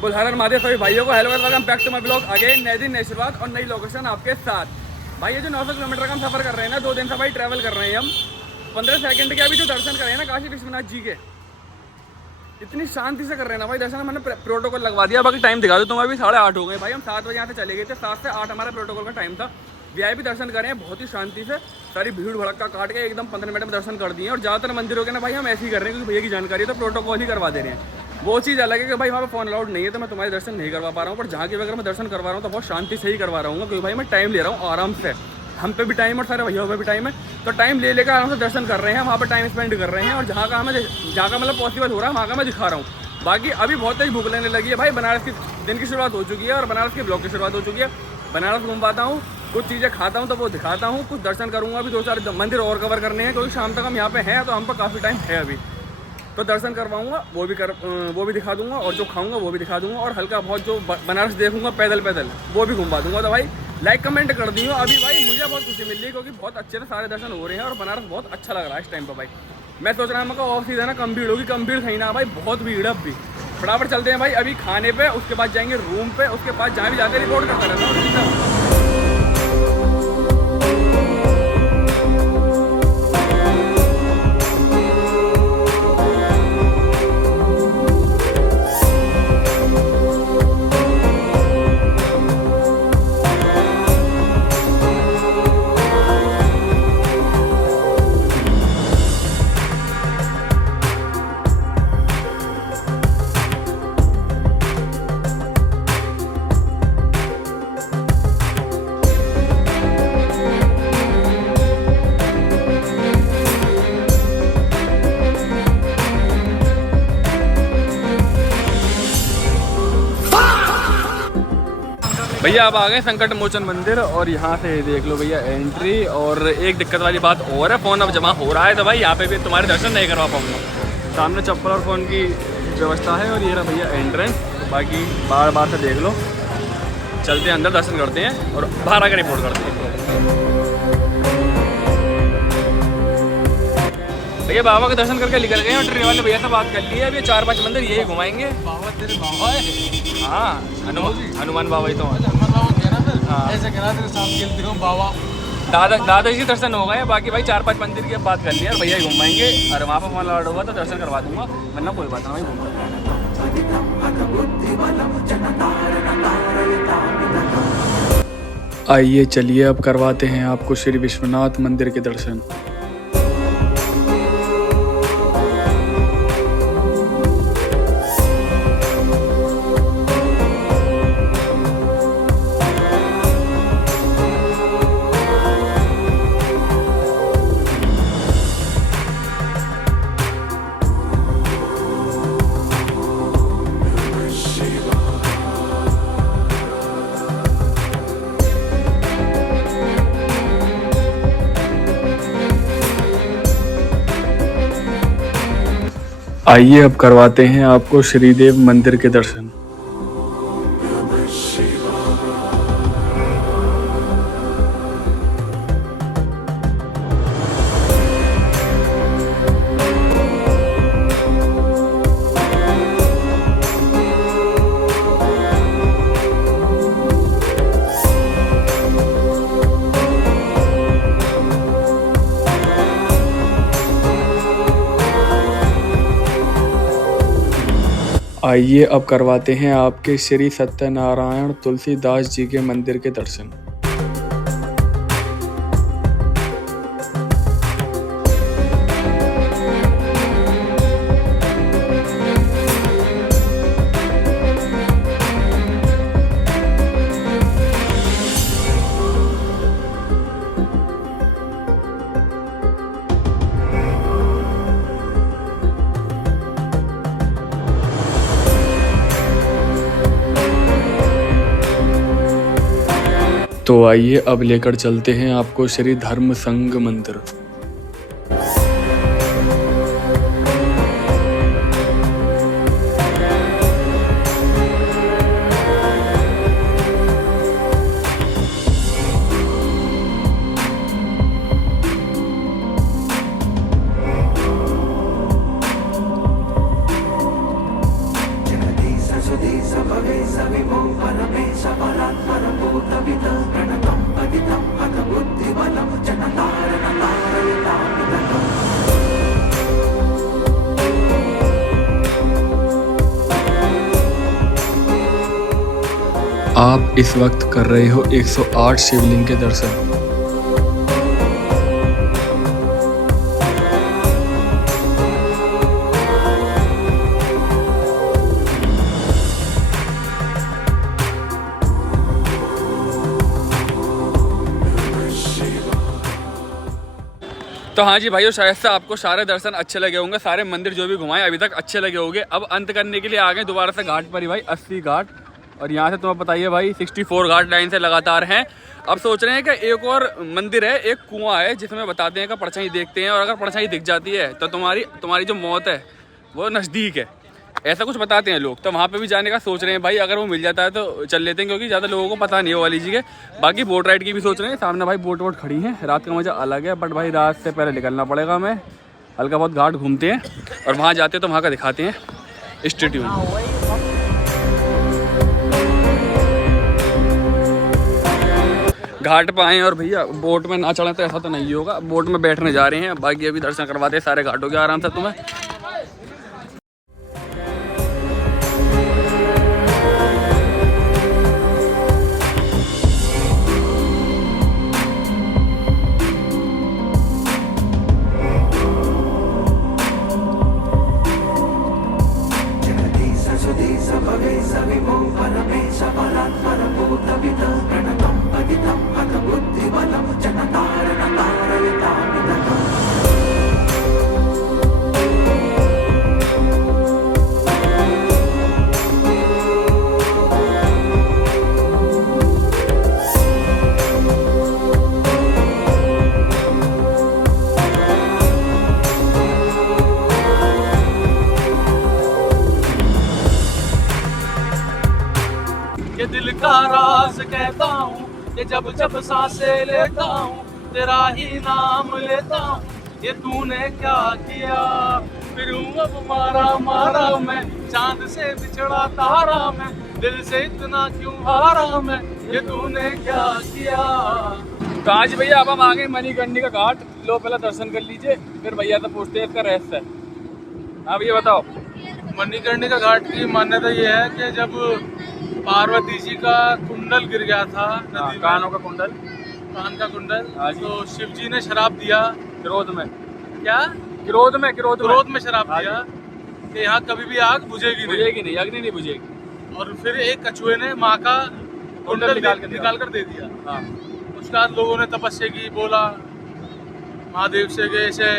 बोल हर हर महादेव सभी भाइयों को hello welcome back to my blog again. नए दिन नई शुरुआत और नई लोकेशन आपके साथ। भाई ये जो 900 किलोमीटर का हम सफर कर रहे हैं ना, 2 दिन से भाई ट्रैवल कर रहे हैं हम। 15 सेकंड के अभी जो दर्शन कर रहे हैं ना काशी विश्वनाथ जी के, इतनी शांति से कर रहे हैं ना भाई दर्शन। मैंने प्रोटोकॉल लगवा दिया, बाकी टाइम दिखा दो तुम। अभी 8:30 हो गए भाई, हम 7 बजे यहाँ से चले गए थे। 7 से 8 हमारा प्रोटोकॉल का टाइम था। वीआईपी दर्शन करें बहुत ही शांति से, सारी भीड़ भड़का काट के एकदम 15 मिनट में दर्शन कर दिए। और ज़्यादातर मंदिरों के ना भाई हम ऐसे ही कर रहे हैं क्योंकि भैया की जानकारी है तो प्रोटोकॉल ही करवा दे रहे हैं। वो चीज़ अलग है कि भाई वहाँ पे फ़ोन अलाउड नहीं है तो मैं तुम्हारे दर्शन नहीं करवा पा रहा हूँ, पर जहाँ की अगर मैं दर्शन करवा रहा हूँ तो बहुत शांति से ही करवा रहा हूँ क्योंकि भाई मैं टाइम ले रहा हूँ आराम से। हम पे भी टाइम और सारे भैया पे भी टाइम है, तो टाइम ले लेकर आराम से दर्शन कर रहे हैं, वहाँ पर टाइम स्पेंड कर रहे हैं। और जहाँ का मतलब पॉसिबल हो रहा है वहाँ का मैं दिखा रहा हूँ। बाकी अभी बहुत तेज भूख लेने लगी है भाई। बनारस की दिन की शुरुआत हो चुकी है और बनारस के ब्लॉग की शुरुआत हो चुकी है। बनारस घूम पाता हूँ, कुछ चीज़ें खाता हूँ तो वो दिखाता हूँ, कुछ दर्शन करूँगा। अभी 2-4 मंदिर और कवर करने हैं क्योंकि शाम तक हम यहाँ पे हैं तो हम पर काफ़ी टाइम है अभी। तो दर्शन करवाऊँगा, वो भी दिखा दूँगा और जो खाऊँगा वो भी दिखा दूँगा। और हल्का बहुत जो बनारस देखूँगा पैदल वो भी घुमा दूँगा। तो भाई लाइक कमेंट कर दियो। अभी भाई मुझे बहुत खुशी मिल रही है क्योंकि बहुत अच्छे से सारे दर्शन हो रहे हैं और बनारस बहुत अच्छा लग रहा है इस टाइम पर भाई। मैं सोच रहा हूँ मैं ऑफ सीजन है, कम भीड़ होगी, कम भीड़ सही ना भाई, बहुत भीड़ है अभी। फटाफट चलते हैं भाई अभी खाने पे, उसके बाद जाएंगे रूम पे, उसके बाद जहाँ भी जाते रिकॉर्ड करता रहता हूँ। भैया अब आ गए संकट मोचन मंदिर और यहाँ से देख लो भैया एंट्री। और एक दिक्कत वाली बात और है, फ़ोन अब जमा हो रहा है तो भाई यहाँ पे भी तुम्हारे दर्शन नहीं करवा पाऊँगा। सामने चप्पल और फ़ोन की व्यवस्था है और ये रहा भैया एंट्रेंस। तो बाकी बार बार से देख लो, चलते हैं अंदर, दर्शन करते हैं और बाहर आकर रिपोर्ट करते हैं। भैया बाबा के दर्शन करके निकल गए और ट्रेन वाले भैया से बात कर ली है। अभी 4-5 मंदिर यही घुमाएंगे। बाबा तेरे बाबा है। हाँ हनुमान बाबा ही तो हनुमान बाबा कह रहा था। हाँ। ऐसे कह रहा तेरे साथ खेलते हो बाबा। दादा जी दर्शन हो गए, बाकी भाई 4-5 मंदिर की अब बात कर लिया और भैया घुमाएंगे। और वहाँ पर फोन लॉर्ड होगा तो दर्शन करवा दूंगा, वरना कोई बात नहीं घूम। आइए चलिए अब करवाते हैं आपको श्री विश्वनाथ मंदिर के दर्शन। आइए अब करवाते हैं आपको श्रीदेव मंदिर के दर्शन। आइए अब करवाते हैं आपके श्री सत्यनारायण तुलसीदास जी के मंदिर के दर्शन। तो आइए अब लेकर चलते हैं आपको श्री धर्म संघ मंदिर। आप इस वक्त कर रहे हो 108 शिवलिंग के दर्शन। तो हाँ जी भाइयों, शायद से आपको सारे दर्शन अच्छे लगे होंगे, सारे मंदिर जो भी घुमाए अभी तक अच्छे लगे होंगे। अब अंत करने के लिए आ गए दोबारा से घाट पर ही भाई, 80 घाट। और यहाँ से तुम्हें बताइए भाई 64 घाट लाइन से लगातार हैं। अब सोच रहे हैं कि एक और मंदिर है, एक कुआं है जिसमें बताते हैं कि परछाई देखते हैं और अगर परछाई दिख जाती है तो तुम्हारी जो मौत है वो नज़दीक है, ऐसा कुछ बताते हैं लोग। तो वहाँ पे भी जाने का सोच रहे हैं भाई, अगर वो मिल जाता है तो चल लेते हैं, क्योंकि ज़्यादा लोगों को पता नहीं है वो वाली चीज़ के। बाकी बोट राइड की भी सोच रहे हैं, सामने भाई बोट वोट खड़ी हैं, रात का मज़ा अलग है। बट भाई रात से पहले निकलना पड़ेगा हमें, हल्का बहुत घाट घूमते हैं और वहाँ जाते हैं तो वहाँ का दिखाते हैं। Stay tuned. घाट पर आए और भैया बोट में ना चढ़े तो ऐसा तो नहीं होगा, बोट में बैठने जा रहे हैं। बाकी अभी दर्शन करवाते हैं सारे घाटों के आराम से तुम्हें। ये दिल का राज कहता हूँ कि जब जब सांसें लेता हूँ तेरा ही नाम लेता हूँ। ये तूने क्या किया फिर अब मारा मारा मैं, चांद से बिछड़ा तारा मैं, दिल से इतना क्यों हारा मैं, ये तूने क्या किया। तो आज भैया अब हम आ गए मणिकर्णिका घाट। लो पहले दर्शन कर लीजिए, फिर भैया से पूछते हैं इसका रहस्य। हाँ भैया बताओ। मणिकर्णिका घाट की मान्यता ये है कि जब पार्वती जी का कुंडल गिर गया था नदी में, कानों का कुंडल, कान का कुंडल, हाँ जी। तो शिव जी ने शराब दिया, क्रोध में, क्या क्रोध में शराब हाँ दिया कि यहाँ कभी भी आग बुझेगी नहीं, नहीं, अग्नि नहीं बुझेगी। और फिर एक कछुए ने माँ का कुंडल निकाल कर दे दिया। हाँ। उसके बाद लोगों ने तपस्या की, बोला महादेव से कि इसे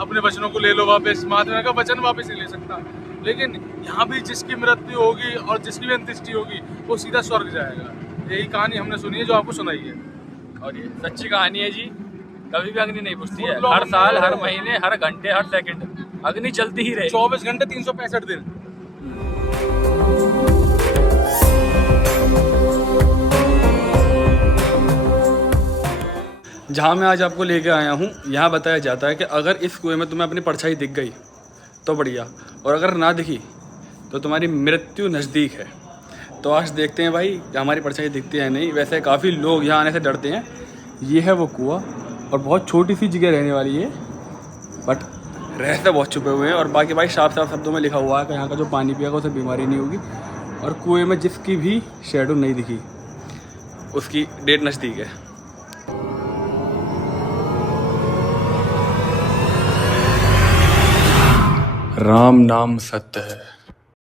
अपने वचनों को ले लो वापस। महादेव का वचन वापस नहीं ले सकता, लेकिन यहाँ भी जिसकी मृत्यु होगी और जिसकी भी अंत्येष्टि होगी वो सीधा स्वर्ग जाएगा। यही कहानी हमने सुनी है जो आपको सुनाई है, और ये सच्ची कहानी है जी। कभी भी अग्नि नहीं बुझती है, हर साल, हर महीने, हर घंटे, हर सेकंड अग्नि चलती ही रहे। 24 घंटे 365 दिन। जहाँ मैं आज आपको लेके आया हूँ, यहाँ बताया जाता है कि अगर इस कुएं में तुम्हें अपनी परछाई दिख गई तो बढ़िया, और अगर ना दिखी तो तुम्हारी मृत्यु नज़दीक है। तो आज देखते हैं भाई कि हमारी परछाई दिखती है नहीं। वैसे काफ़ी लोग यहाँ आने से डरते हैं। ये है वो कुआं, और बहुत छोटी सी जगह रहने वाली है, बट रहते बहुत छुपे हुए हैं। और बाकी भाई साफ साफ शब्दों में लिखा हुआ है कि यहाँ का जो पानी पिएगा उसे बीमारी नहीं होगी। और कुएं में जिसकी भी शेडो नहीं दिखी उसकी डेट नज़दीक है। राम नाम सत्य है।